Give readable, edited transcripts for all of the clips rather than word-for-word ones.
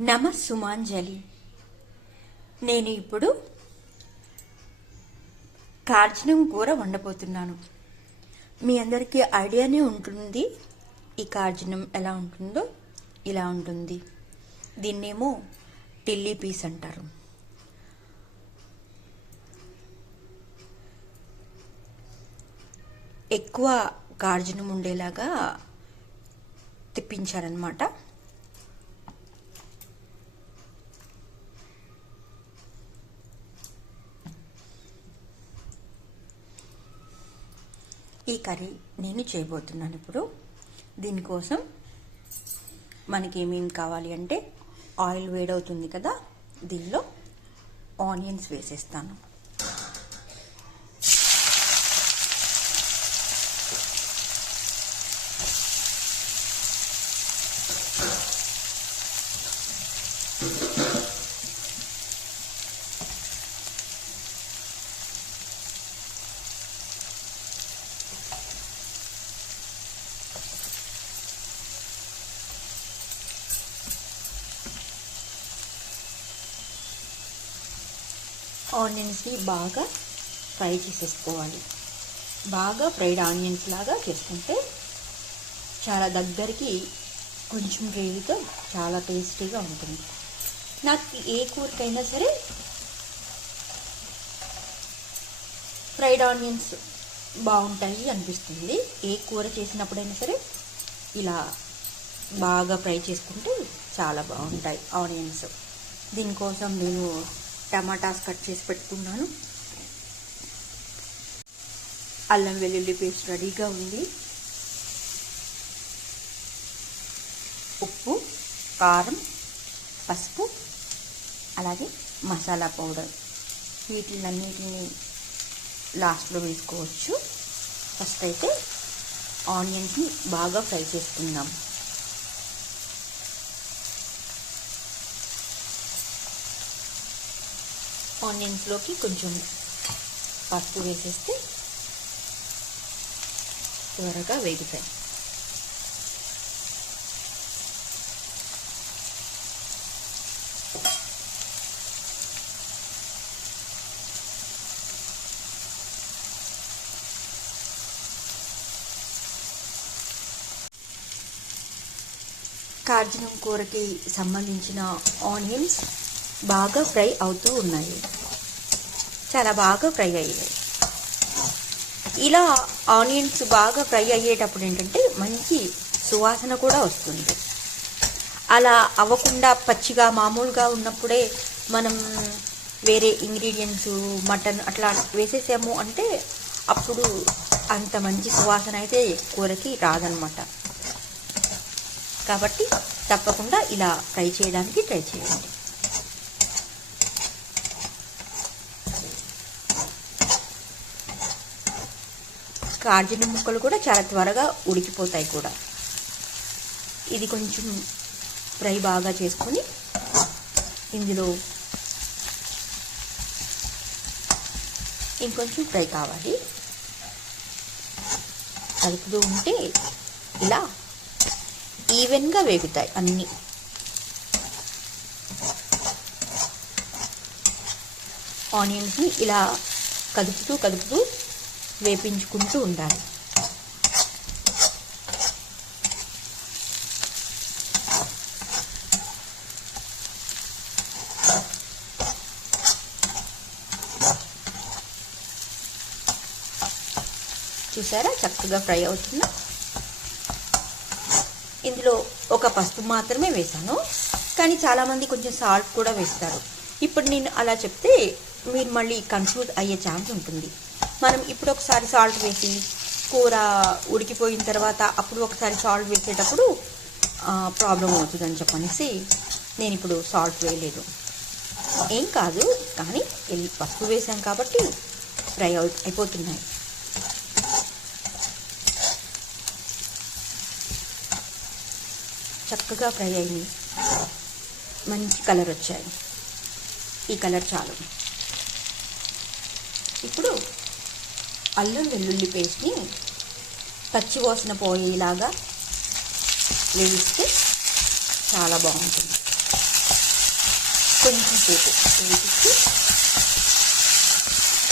నమ సుమాంజలి. నేను ఇప్పుడు కార్జనం కూర వండబోతున్నాను. మీ అందరికీ ఐడియానే ఉంటుంది ఈ కార్జనం ఎలా ఉంటుందో. ఇలా ఉంటుంది. దీన్నేమో టిల్లీ పీస్ అంటారు. ఎక్కువ కార్జనం ఉండేలాగా తిప్పించారనమాట. ఈ కర్రీ నేను చేయబోతున్నాను ఇప్పుడు. దీనికోసం మనకి ఏమేమి కావాలి అంటే, ఆయిల్ వేడవుతుంది కదా, దీనిలో ఆనియన్స్ వేసేస్తాను. ఆనియన్స్ని బాగా ఫ్రై చేసేసుకోవాలి. బాగా ఫ్రైడ్ ఆనియన్స్ లాగా చేసుకుంటే చాలా దగ్గరికి కొంచెం గ్రేవీతో చాలా టేస్టీగా ఉంటుంది. నాకు ఏ కూరకైనా సరే ఫ్రైడ్ ఆనియన్స్ బాగుంటాయి అనిపిస్తుంది. ఏ కూర చేసినప్పుడైనా సరే ఇలా బాగా ఫ్రై చేసుకుంటే చాలా బాగుంటాయి ఆనియన్స్. దీనికోసం నేను టమాటాస్ కట్ చేసి పెట్టుకున్నాను. అల్లం వెల్లుల్లి పేస్ట్ రెడీగా ఉంది. ఉప్పు, కారం, పసుపు, అలాగే మసాలా పౌడర్, వీటిలన్నిటిని లాస్ట్లో వేసుకోవచ్చు. ఫస్ట్ అయితే ఆనియన్స్ని బాగా ఫ్రై చేసుకుందాం. ఆనియన్స్లోకి కొంచెం పసుపు వేసేస్తే త్వరగా వేగుతాయి. కార్జనం కూరకి సంబంధించిన ఆనియన్స్ బాగా ఫ్రై అవుతూ ఉన్నాయి. చాలా బాగా ఫ్రై అయ్యాయి. ఇలా ఆనియన్స్ బాగా ఫ్రై అయ్యేటప్పుడు ఏంటంటే మంచి సువాసన కూడా వస్తుంది. అలా అవ్వకుండా పచ్చిగా మామూలుగా ఉన్నప్పుడే మనం వేరే ఇంగ్రీడియంట్స్, మటన్ అట్లా వేసేసాము అంటే అప్పుడు అంత మంచి సువాసన అయితే కూరకి రాదనమాట. కాబట్టి తప్పకుండా ఇలా ఫ్రై చేయడానికి ట్రై చేయండి. కార్జనం ముక్కలు కూడా చాలా త్వరగా ఉడికిపోతాయి కూడా. ఇది కొంచెం ఫ్రై బాగా చేసుకొని ఇందులో ఇంకొంచెం ఫ్రై కావాలి. కలుపుతూ ఉంటే ఇలా ఈవెన్గా వేగుతాయి అన్నీ. ఆనియన్స్ని ఇలా కదుపుతూ వేపించుకుంటూ ఉండాలి. చూసారా చక్కగా ఫ్రై అవుతుందా? ఇందులో ఒక పసుపు మాత్రమే వేసాను, కానీ చాలామంది కొంచెం సాల్ట్ కూడా వేస్తారు. ఇప్పుడు నేను అలా చెప్తే మీరు మళ్ళీ కన్ఫ్యూజ్ అయ్యే ఛాన్స్ ఉంటుంది. మనం ఇప్పుడు ఒకసారి సాల్ట్ వేసి కూర ఉడికిపోయిన తర్వాత అప్పుడు ఒకసారి సాల్ట్ వేసేటప్పుడు ప్రాబ్లం అవుతుందని చెప్పనేసి నేను ఇప్పుడు సాల్ట్ వేయలేదు. ఏం కాదు, కానీ పసుపు వేసాం కాబట్టి ఫ్రై అయిపోతున్నాయి. చక్కగా ఫ్రై అయ్యి మంచి కలర్ వచ్చాయి. ఈ కలర్ చాలు. ఇప్పుడు అల్లం వెల్లుల్లి పేస్ట్ని పచ్చివాసన పోయేలాగా వేయిస్తే చాలా బాగుంటుంది. కొంచెం సేపు వేపించి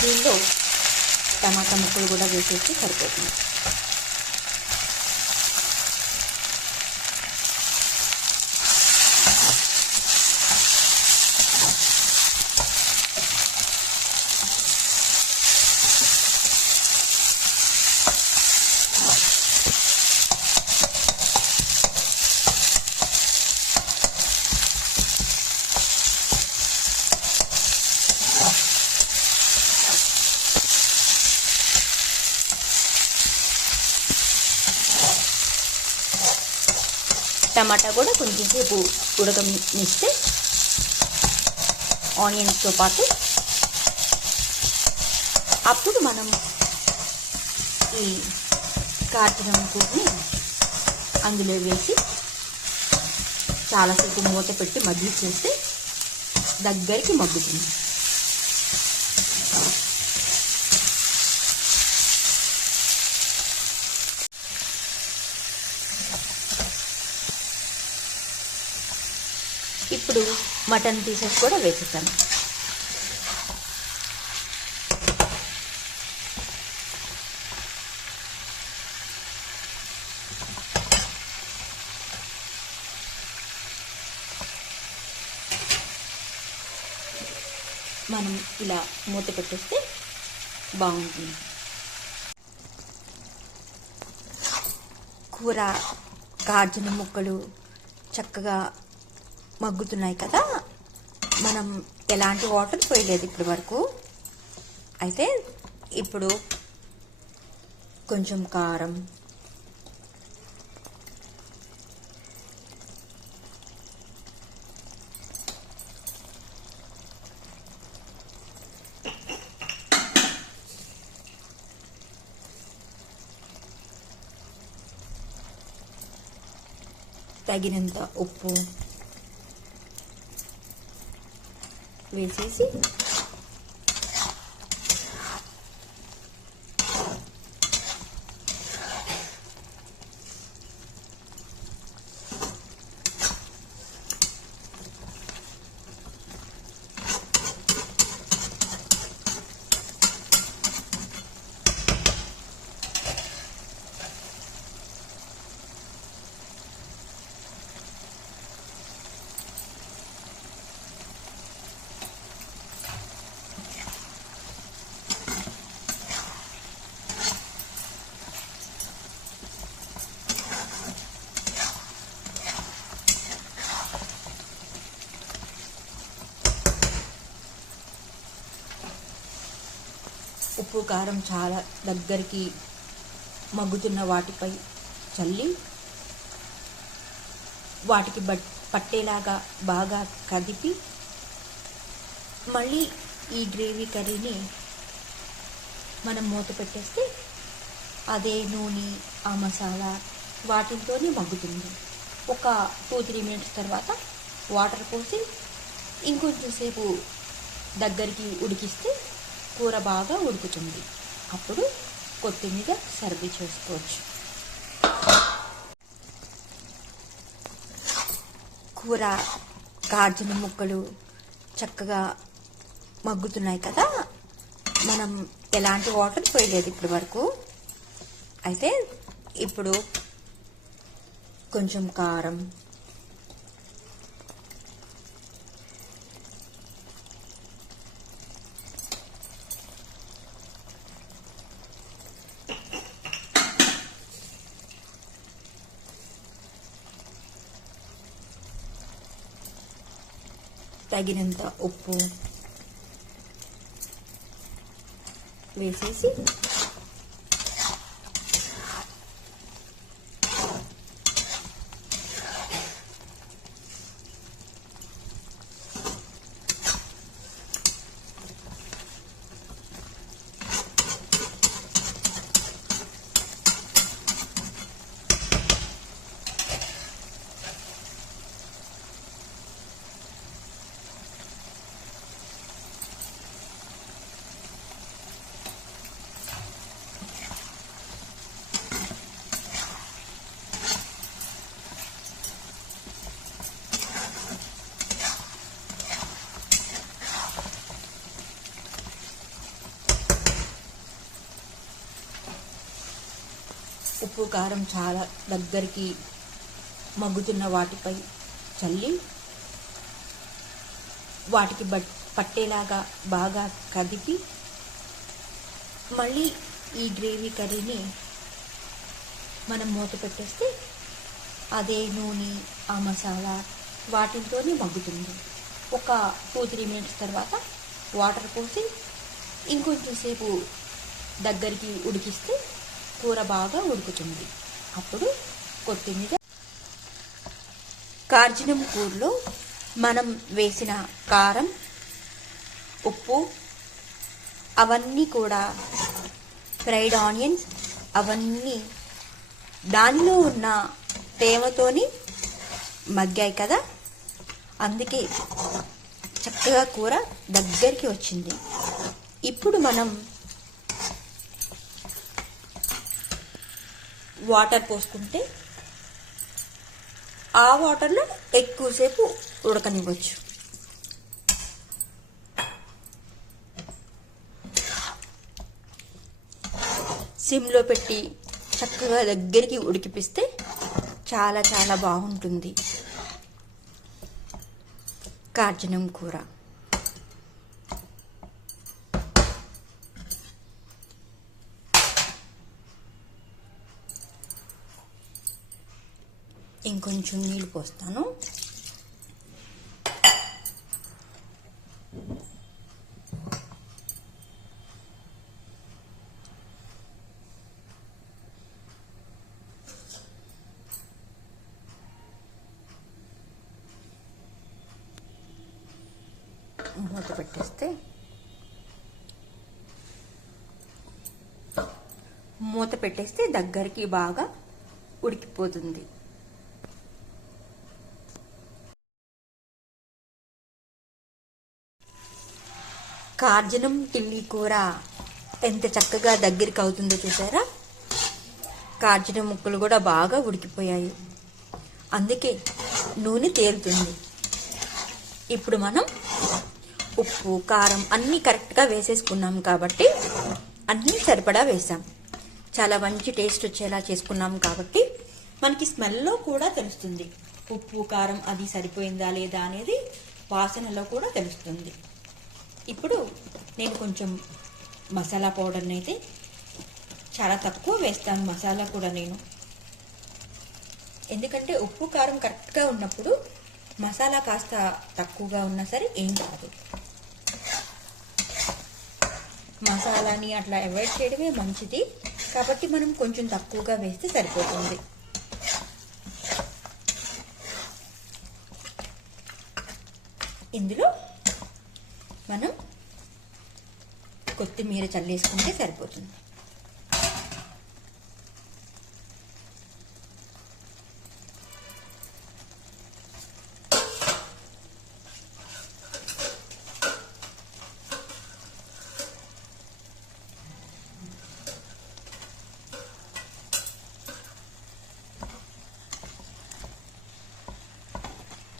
దీనిలో టమాటా ముక్కలు కూడా వేసేసి సరిపోతుంది. టమాటా కూడా కొంచెం సేపు ఉడకనిస్తే ఆనియన్స్తో పాటు అప్పుడు మనం ఈ కాచిన కూరని అందులో వేసి చాలాసేపు మూత పెట్టి మగ్గిచ్చేస్తే దగ్గరికి మగ్గుతుంది. ఇప్పుడు మటన్ పీసెస్ కూడా వేసేసాను. మనం ఇలా మూత పెట్టేస్తే బాగుంటుంది. కూర గార్జున ముక్కలు చక్కగా మగ్గుతున్నాయి కదా. మనం ఎలాంటి వాటర్ పోయలేదు ఇప్పటి వరకు. అయితే ఇప్పుడు కొంచెం కారం, తగినంత ఉప్పు వేసేసి ఉప్పు కారం చాలా దగ్గరికి మగ్గుతున్న వాటిపై చల్లి వాటికి పట్టేలాగా బాగా కదిపి మళ్ళీ ఈ గ్రేవీ కర్రీని మనం మూత పెట్టేస్తే అదే నూనె, ఆ మసాలా వాటితోనే మగ్గుతుంది. ఒక 2-3 మినిట్స్ తర్వాత వాటర్ పోసి ఇంకొంచెం సేపు దగ్గరికి ఉడికిస్తే కూర బాగా ఉడుకుతుంది. అప్పుడు కొత్తిమీర సర్వ్ చేసుకోవచ్చు. కూర గార్జున ముక్కలు చక్కగా మగ్గుతున్నాయి కదా. మనం ఎలాంటి వాటర్ పోయలేదు ఇప్పటి వరకు. అయితే ఇప్పుడు కొంచెం కారం, తగినంత ఉప్పు వేసేసి ఉప్పు కారం చాలా దగ్గరికి మగ్గుతున్న వాటిపై చల్లి వాటికి పట్టేలాగా బాగా కదిపి మళ్ళీ ఈ గ్రేవీ కర్రీని మనం మూత పెట్టేస్తే అదే నూనె ఆ మసాలా వాటితోనే మగ్గుతుంది. ఒక 2-3 మినిట్స్ తర్వాత వాటర్ పోసి ఇంకొంచెం సేపు దగ్గరికి ఉడికిస్తే కూర బాగా ఉడుకుతుంది. అప్పుడు కొత్తిమీర. కార్జనం కూరలో మనం వేసిన కారం, ఉప్పు అవన్నీ కూడా ఫ్రైడ్ ఆనియన్స్ అవన్నీ దానిలో ఉన్న తేమతోని మగ్గాయి కదా, అందుకే చక్కగా కూర దగ్గరికి వచ్చింది. ఇప్పుడు మనం వాటర్ పోసుకుంటే ఆ వాటర్లో ఎక్కువసేపు ఉడకనివ్వచ్చు. సిమ్లో పెట్టి చక్కగా దగ్గరికి ఉడికిపిస్తే చాలా చాలా బాగుంటుంది కార్జనం కూర. ఇంకొంచెం నీళ్ళు పోస్తాను. మూత పెట్టేస్తే దగ్గరికి బాగా ఉడికిపోతుంది. కార్జనం టిల్లీ కూర ఎంత చక్కగా దగ్గరికి అవుతుందో చూసారా. కార్జనం ముక్కలు కూడా బాగా ఉడికిపోయాయి, అందుకే నూనె తేలుతుంది. ఇప్పుడు మనం ఉప్పు కారం అన్నీ కరెక్ట్గా వేసేసుకున్నాం కాబట్టి అన్నీ సరిపడా వేసాం. చాలా మంచి టేస్ట్ వచ్చేలా చేసుకున్నాం కాబట్టి మనకి స్మెల్లో కూడా తెలుస్తుంది ఉప్పు కారం అది సరిపోయిందా లేదా అనేది, వాసనలో కూడా తెలుస్తుంది. ఇప్పుడు నేను కొంచెం మసాలా పౌడర్ని అయితే చాలా తక్కువ వేస్తాను. మసాలా కూడా నేను ఎందుకంటే ఉప్పు కారం కరెక్ట్గా ఉన్నప్పుడు మసాలా కాస్త తక్కువగా ఉన్నా సరే ఏం కాదు. మసాలాని అట్లా అవాయిడ్ చేయడమే మంచిది కాబట్టి మనం కొంచెం తక్కువగా వేస్తే సరిపోతుంది. ఇందులో మనం కొత్తిమీర చల్లేసుకుంటే సరిపోతుంది.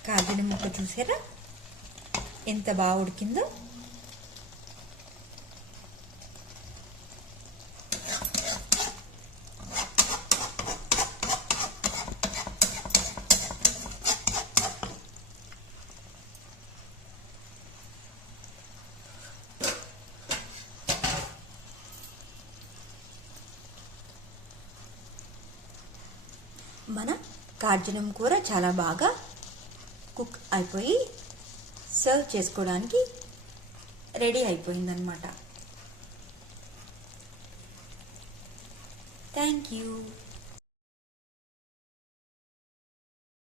కాజన ముక్క చూసారా ఎంత బాగా ఉడికిందో. మన కార్జనం కూర చాలా బాగా కుక్ అయిపోయి సర్వ్ చేసుకోవడానికి రెడీ అయిపోయిందనమాట. Thank you.